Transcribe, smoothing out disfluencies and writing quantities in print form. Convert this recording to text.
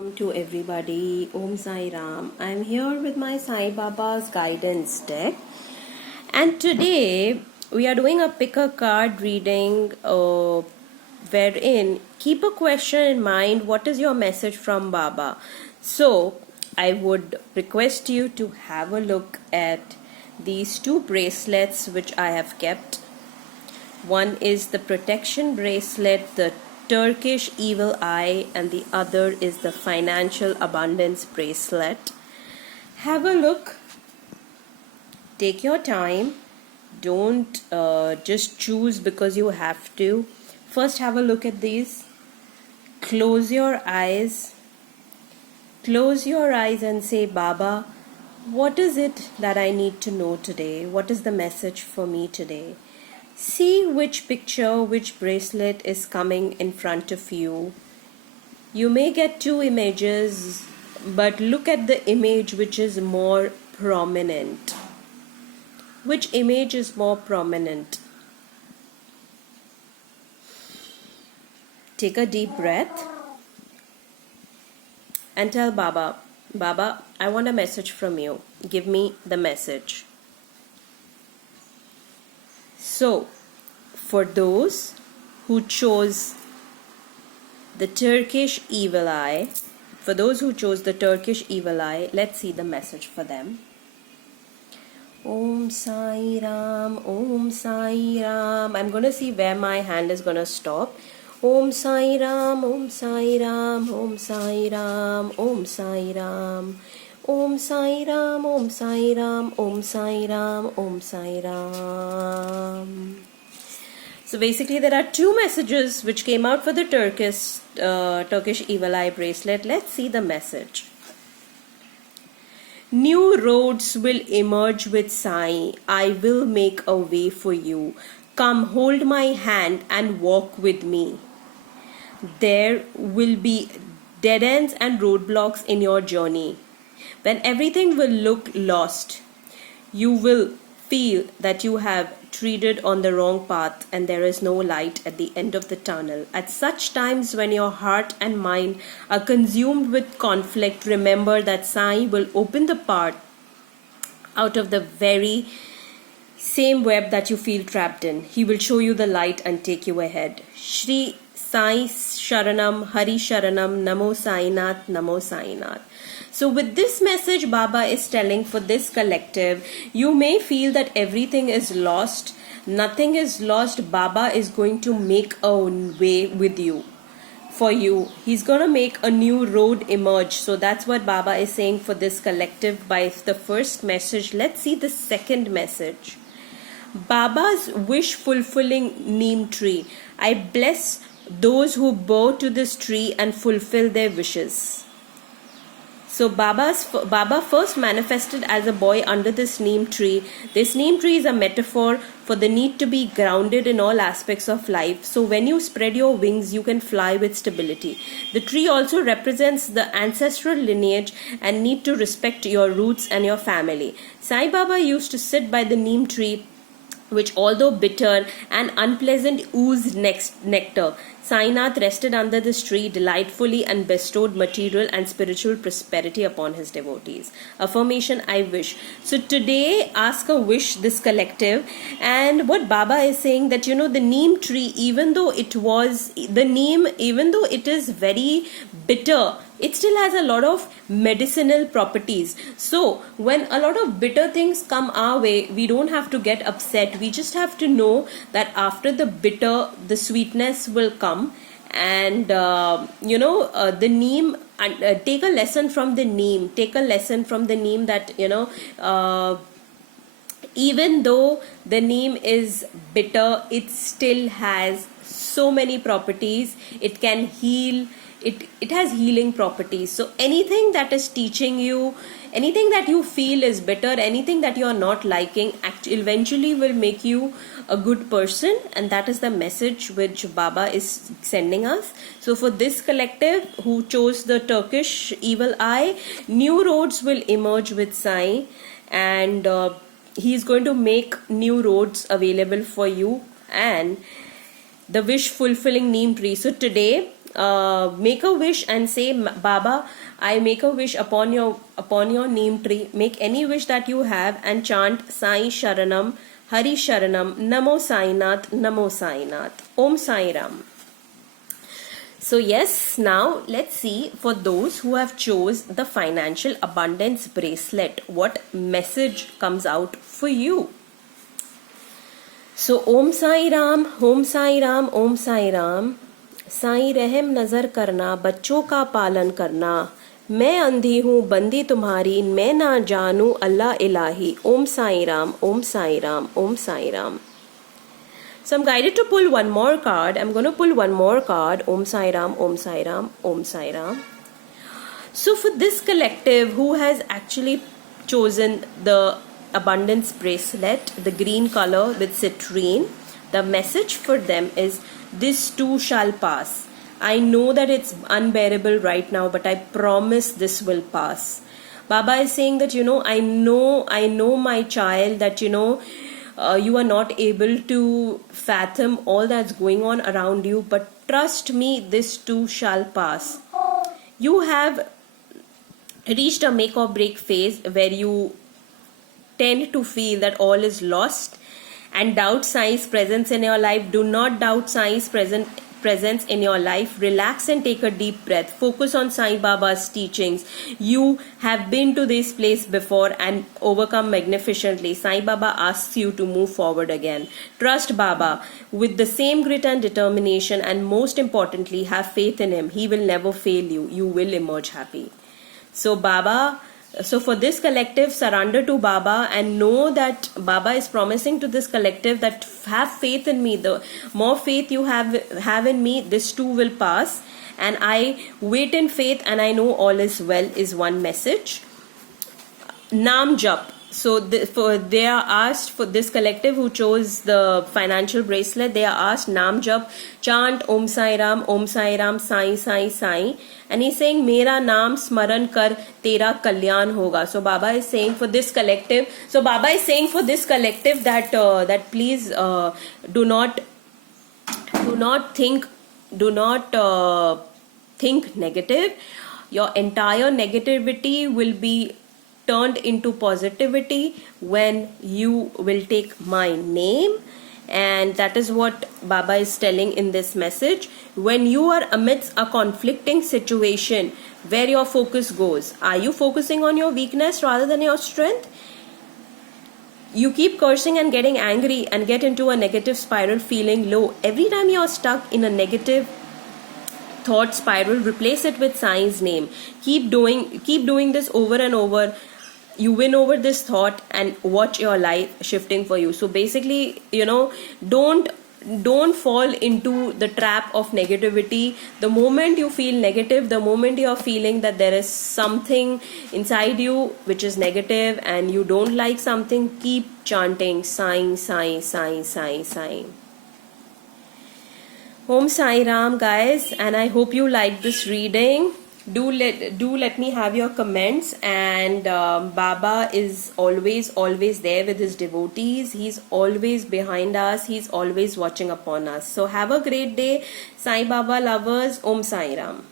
Welcome to everybody. Om Sai Ram. I'm here with my Sai Baba's guidance deck, and today we are doing a pick a card reading, wherein keep a question in mind. What is your message from Baba? So I would request you to have a look at these two bracelets which I have kept. One is the protection bracelet, the Turkish evil eye, and the other is the financial abundance bracelet. Have a look. Take your time. Don't just choose because you have to. First, have a look at these. Close your eyes. Close your eyes and say, Baba, what is it that I need to know today? What is the message for me today? See which picture, which bracelet is coming in front of you. You may get two images, but look at the image which is more prominent. Which image is more prominent? Take a deep breath and tell Baba, Baba, I want a message from you. Give me the message. So, for those who chose the Turkish evil eye, let's see the message for them. Om Sai Ram, Om Sai Ram. I'm going to see where my hand is going to stop. Om Sai Ram, Om Sai Ram, Om Sai Ram, Om Sai Ram. Om Sai Ram, Om Sai Ram, Om Sai Ram, Om Sai Ram. So basically there are two messages which came out for the Turkish evil eye bracelet. Let's see the message. New roads will emerge with Sai. I will make a way for you. Come, hold my hand and walk with me. There will be dead ends and roadblocks in your journey. When everything will look lost, you will feel that you have treaded on the wrong path and there is no light at the end of the tunnel. At such times when your heart and mind are consumed with conflict, remember that Sai will open the path out of the very same web that you feel trapped in. He will show you the light and take you ahead. Shri Sai Sharanam, Hari Sharanam, Namo Sainath, Namo Sainath. So with this message Baba is telling for this collective, you may feel that everything is lost. Nothing is lost. Baba is going to make a way with you. For you. He's going to make a new road emerge. So that's what Baba is saying for this collective by the first message. Let's see the second message. Baba's wish fulfilling neem tree. I bless those who bow to this tree and fulfill their wishes. So Baba first manifested as a boy under this neem tree. This neem tree is a metaphor for the need to be grounded in all aspects of life. So when you spread your wings, you can fly with stability. The tree also represents the ancestral lineage and need to respect your roots and your family. Sai Baba used to sit by the neem tree, which although bitter and unpleasant oozed nectar. Sainath rested under this tree delightfully and bestowed material and spiritual prosperity upon his devotees. Affirmation, I wish. So today, ask a wish, this collective. And what Baba is saying that, the neem tree, even though it is very bitter, it still has a lot of medicinal properties. So when a lot of bitter things come our way, we don't have to get upset. We just have to know that after the bitter, the sweetness will come. And the neem, take a lesson from the neem. Take a lesson from the neem that even though the neem is bitter, it still has so many properties. It can heal. It has healing properties. So anything that is teaching you, anything that you feel is bitter, anything that you are not liking, eventually will make you a good person. And that is the message which Baba is sending us. So for this collective who chose the Turkish evil eye, new roads will emerge with Sai, and he is going to make new roads available for you. And the wish fulfilling neem tree. So today make a wish and say, Baba, I make a wish upon your neem tree. Make any wish that you have and chant Sai Sharanam, Hari Sharanam, Namo Sainath, Namo Sainath. Om Sai Ram. So yes, now let's see, for those who have chose the financial abundance bracelet, what message comes out for you. So Om Sai Ram, Om Sai Ram, Om Sai Ram. Sai रहम नजर करना, बच्चों का पालन करना, मैं अंधी हूँ बंदी तुम्हारी, मैं ना जानू अल्लाह इलाही. Om Sai Ram, Om Sai Ram, Om Sai Ram. So I'm guided to pull one more card. I'm going to pull one more card. Om Sai Ram, Om Sai Ram, Om Sai Ram. So for this collective who has actually chosen the abundance bracelet, the green color with citrine, the message for them is, this too shall pass. I know that it's unbearable right now, but I promise this will pass. Baba is saying that, I know my child, that, you are not able to fathom all that's going on around you, but trust me, this too shall pass. You have reached a make or break phase where you tend to feel that all is lost and doubt Sai's presence in your life. Do not doubt Sai's presence in your life. Relax and take a deep breath. Focus on Sai Baba's teachings. You have been to this place before and overcome magnificently. Sai Baba asks you to move forward again. Trust Baba with the same grit and determination, and most importantly, have faith in him. He will never fail you. You will emerge happy. So for this collective, surrender to Baba and know that Baba is promising to this collective that have faith in me. The more faith you have in me, this too will pass. And I wait in faith and I know all is well is one message. Naam Jap. So they are asked, for this collective who chose the financial bracelet, they are asked Naam Jap, chant Om Sai Ram, Sai Sai Sai. And he's saying, Mera naam smaran kar, tera kalyan hoga. So Baba is saying for this collective, that please do not think negative. Your entire negativity will be turned into positivity when you will take my name. And that is what Baba is telling in this message. When you are amidst a conflicting situation, where your focus goes? Are you focusing on your weakness rather than your strength? You keep cursing and getting angry and get into a negative spiral, feeling low. Every time you are stuck in a negative thought spiral, replace it with Sai's name. Keep doing this over and over. You win over this thought and watch your life shifting for you. So basically, don't fall into the trap of negativity. The moment you feel negative, the moment you're feeling that there is something inside you which is negative and you don't like something, keep chanting Sai Sai Sai Sai Sai. Om Sai Ram, guys, and I hope you like this reading. Do let me have your comments. And Baba is always there with his devotees. He's always behind us. He's always watching upon us. So have a great day, Sai Baba lovers. Om Sai Ram.